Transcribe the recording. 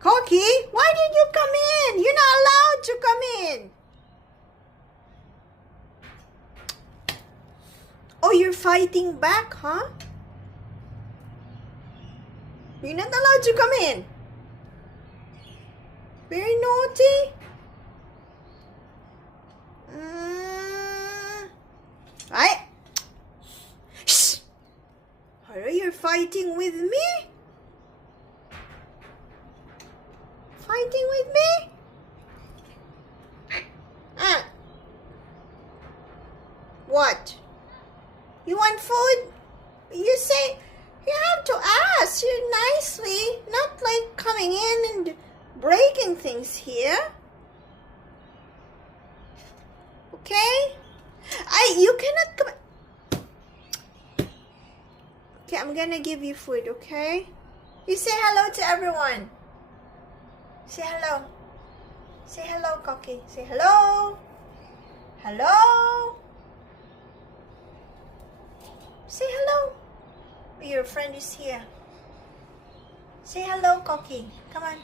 Cocky, why did you come in? You're not allowed to come in. Oh, you're fighting back, huh? You're not allowed to come in. Very naughty. Right? Shh. Are you fighting with me? Fighting with me? What? You want food? You say, you have to ask you nicely, not like coming in and breaking things here. Okay? You cannot come. Okay, I'm gonna give you food, okay? You say hello to everyone. Say hello. Say hello, Cocky. Say hello. Hello. Say hello. Your friend is here. Say hello, Cocky. Come on.